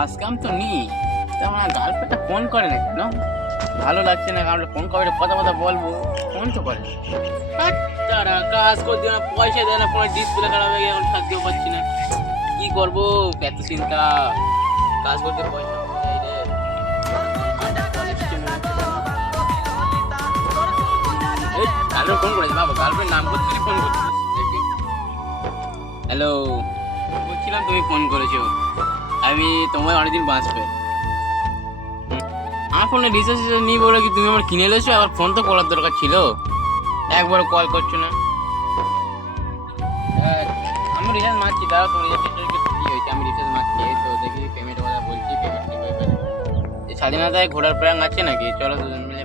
কাজ কাম তো নেই, তেমন গার্লফ্রেন্ডটা ফোন করে না কেন? ভালো লাগছে না, কারণ ফোন করে কথা কথা বলবো, ফোন তো করে না। তারা কাজ করতে না, পয়সা দেয় না, ফোনের ডিসপ্লে খারাপ হয়ে গেছে, এখন থাকতেও পারছি না। কি করবো, এত চিন্তা। কাজ করতে পয়সা কোথায় রে? গার্লফ্রেন্ড ফোন করেছে বাবা, গার্লফ্রেন্ড নাম করতে ফোন করছিস? হ্যালো, বলছিলাম তুমি ফোন করেছো, আমি তোমার অনেকদিন বাঁচবে। আমার ফোনে রিচার্জ নেই বলে কি তুমি আমার কিনে এলেছো? আবার ফোন তো করার দরকার ছিল, একবার কল করছো না। আমি রিচার্জ মারছি, দাঁড়াও, তোমার রিচার্জ কি হয়েছে? আমি রিচার্জ মারছি, এই তো দেখি পেমেন্টের কথা বলছি, পেমেন্ট ঠিক হয়ে গেছে। এই স্বাধীনতায় ঘোরার প্ল্যান আছে নাকি? চলো দুজন মিলে।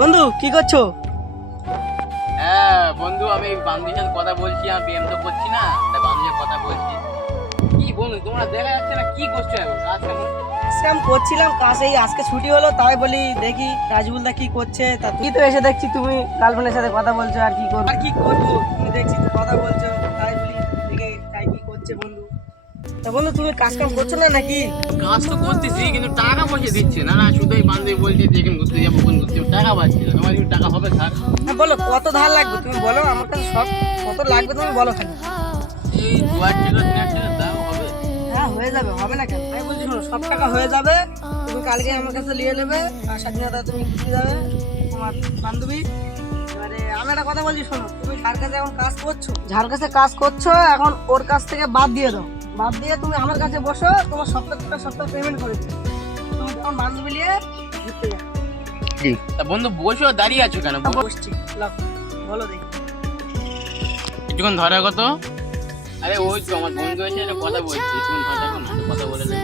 বন্ধু কি করছো? হ্যাঁ বন্ধু, আমি বান্ধবীর সাথে কথা বলছি, আমি প্রেম তো করছি না, তাই বান্ধবীর কথা বলছি। কি বন্ধু, তোমরা দেখা যাচ্ছে না, কি করছো এখন? কাজ কেমন? স্যাম করছিলাম, কাছেই আজকে ছুটি হলো, তাই বলি দেখি রাজবুলদা কি করছে। তা তুই তো এসে দেখছি তুমি গার্লফ্রেন্ডের সাথে কথা বলছো, আর কি করবো? আর কি করবো, তুমি দেখছি তো কথা বলছো, তাই বলি দেখে তাই কি করছে বন্ধু। তা বন্ধু তুমি কাজ কাম করছো না নাকি? কাজ তো করতেছি, কিন্তু টাকা পয়সা দিচ্ছে না। না শুধু এই বান্ধবী বলছে যে এখানে ঘুরতে যাবো, কোন ঘুরতে যাবো, টাকা পাচ্ছি না। তোমার কি টাকা হবে স্যার? হ্যাঁ বলো, কত ধার লাগবে তুমি বলো, আমার কাছে সব কত লাগবে তুমি বলো খালি। এই 2,000 টাকা 3,000 টাকা দাম হবে? হ্যাঁ হয়ে যাবে, হবে না কেন? আমি বলছি শোনো, সব টাকা হয়ে যাবে, তুমি কালকে আমার কাছে নিয়ে নেবে, আর স্বাধীনতা তুমি ঘুরতে যাবে তোমার বান্ধবী। এবারে আমি একটা কথা বলছি শোনো, তুমি যার কাছে এখন কাজ করছো, যার কাছে কাজ করছো এখন ওর কাছ থেকে বাদ দিয়ে দাও, বাদ দিয়ে তুমি আমার কাছে বসো, তোমার সপ্তাহ পেমেন্ট করে দিও, তুমি তখন বান্ধবী নিয়ে ঘুরতে যাবে। তা বন্ধু বসো, দাঁড়িয়ে আছো কেন? বসছি, লাও, বলো দেখি। কিছুক্ষণ ধরে কত? আরে ওই তো আমার বন্ধু এসে একটা কথা বলছি, কিছুক্ষণ ধরে দেখো না, একটা কথা বলে নেই।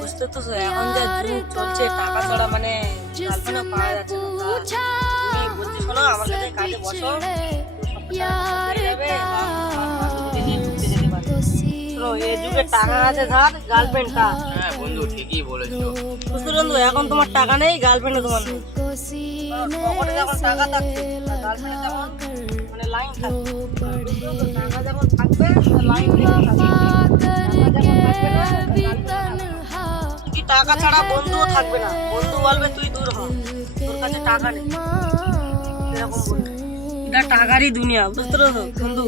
বুঝতে তো এখন যা যুগ চলছে, টাকা ছাড়া মানে গার্লফ্রেন্ডও পাওয়া যাচ্ছে না। তুমি বলছি শোনো, আমার কাছে কাজে বসো, এই যুগে টাকা আছে ধার, গার্লফ্রেন্ড কার? হ্যাঁ বন্ধু ঠিকই বলেছো। বুঝতে বন্ধু, এখন তোমার টাকা নেই, গার্লফ্রেন্ডও তোমার নেই। পকেটে যখন টাকা থাকবে, গার্লফ্রেন্ডে যখন মানে লাইন থাকবে, টাকা যখন থাকবে লাইন থাকবে, টাকা যখন থাকবে না কি টাকা ছাড়া বন্ধুও থাকবে না, বন্ধু বলবে তুই দূর হ, তোর কাছে টাকা নেই, এরকম বলবে। এটা টাকারই দুনিয়া, বুঝতে পারছো বন্ধু?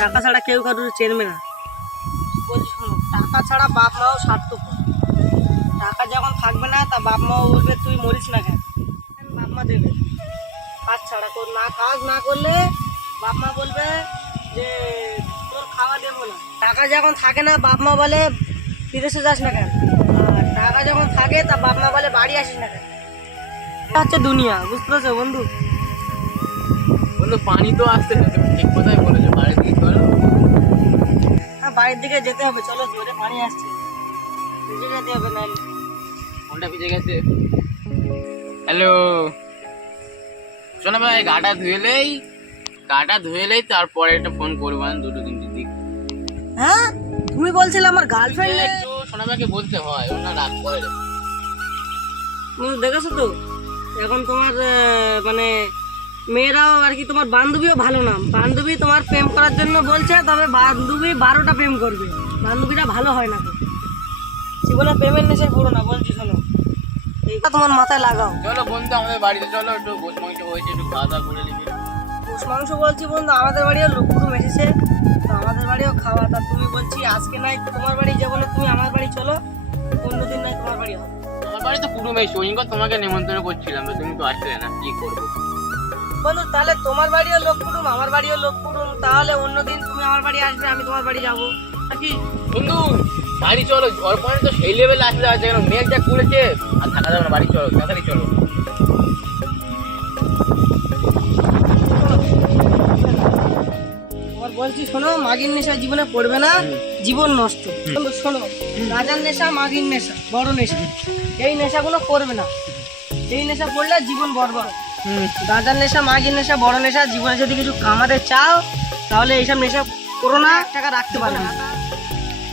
টাকা ছাড়া কেউ কারোর চেনবে না। বলছি শোনো, টাকা ছাড়া বাপ মাও স্বার্থপর, টাকা যখন থাকবে না তা বাপ মাও বলবে তুই মরিস না কেন, বাপ মা দেবে। কাজ ছাড়া না, কাজ না করলে বাপ মা বলবে যে তোর খাওয়া দেবো না। টাকা যখন থাকে না বাপ মা বলে বিদেশে যাস না কেন, আর টাকা যখন থাকে তা বাপ মা বলে বাড়ি আসিস না কেন। এটা হচ্ছে দুনিয়া, বুঝতে পারছো বন্ধু? বন্ধু পানি তো আসছে না, তুমি ঠিক কথাই বলেছো, বাড়ির দিকে চলো। হ্যাঁ বাড়ির দিকে যেতে হবে, চলো, জোরে পানি আসছে, ভিজে যেতে হবে না। ফোনটা ভিজে গেছে। হ্যালো, শোনো ভাই, গাটা ধুয়েলেই তারপরে একটা ফোন করবো, দুটো তিনটে দিক। হ্যাঁ তুমি বলছিলে আমার গার্লফ্রেন্ড, একটু শোনো ভাইকে বলতে হয়, ওনার রাগ করে। দেখেছো তো এখন তোমার মানে মেয়েরাও আর কি, তোমার বান্ধবীও ভালো না, বান্ধবী তোমার প্রেম করার জন্য বলছে, তবে বান্ধবী 12টা প্রেম করবে, বান্ধবীরা ভালো হয় না, জীবনে প্রেমের নেশায় পড়ো না, বলছি শোনো, এইটা তোমার মাথায় লাগাও। চলো বন্ধু আমাদের বাড়িতে চলো, একটু গোশ মাংস হয়েছে, একটু খাওয়া দাওয়া করে নিবি। পোষ মাংস বলছি বন্ধু, আমাদের বাড়িও লোককুটুম এসেছে, তো আমাদের বাড়িও খাওয়া, তা তুমি বলছি আজকে নাই তোমার বাড়ি যাবো না, তুমি আমার বাড়ি চলো, অন্যদিন নাই তোমার বাড়ি হবে। আমার বাড়ি তো কুটুম এসে, ওই তোমাকে নিমন্ত্রণ করছিলাম, তো তুমি তো আসলে না, কি করবো বন্ধু? তাহলে তোমার বাড়িও লোক কুটুম, আমার বাড়িও লোক কুটুম, তাহলে অন্যদিন তুমি আমার বাড়ি আসবে, আমি তোমার বাড়ি যাবো নাকি? বন্ধু? বাড়ি চলো, ঝড় পানি তো সেই লেভেলে আসলে আছে, কেন মেঘ যা করেছে, আর থাকা যাবে না, বাড়ি চলো, তাড়াতাড়ি চলো। তোমার বলছি শোনো, মাগির নেশা জীবনে পড়বে না, জীবন নষ্ট। বন্ধু শোনো, রাজার নেশা, মাগির নেশা, বড় নেশা, এই নেশাগুলো করবে না, এই নেশা পড়লে জীবন বরবাদ। রাজার নেশা, মাগির নেশা, বড় নেশা, জীবনে যদি কিছু কামাতে চাও তাহলে এইসব নেশা করো না, টাকা রাখতে পারবে না।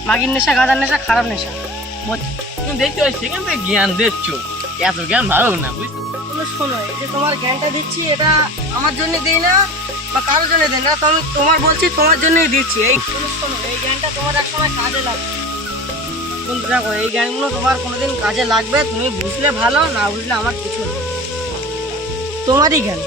মাগির নেশা, গাঁজার নেশা খারাপ নেশা, তুমি দেখতে পাচ্ছি সেখান থেকে জ্ঞান দিচ্ছ, এত জ্ঞান ভালো না, বুঝছো? তুমি শোনো, এই যে তোমার জ্ঞানটা দিচ্ছি এটা আমার জন্য দিই না, বা কারোর জন্য দেন না, তো আমি তোমার বলছি, তোমার জন্যই দিচ্ছি। এই শোনো, এই জ্ঞানটা তোমার এক সময় কাজে লাগবে। কিন্তু দেখো, এই জ্ঞানগুলো তোমার কোনোদিন কাজে লাগবে, তুমি বুঝলে ভালো, না বুঝলে আমার কিছু নেই, তোমারই জ্ঞান।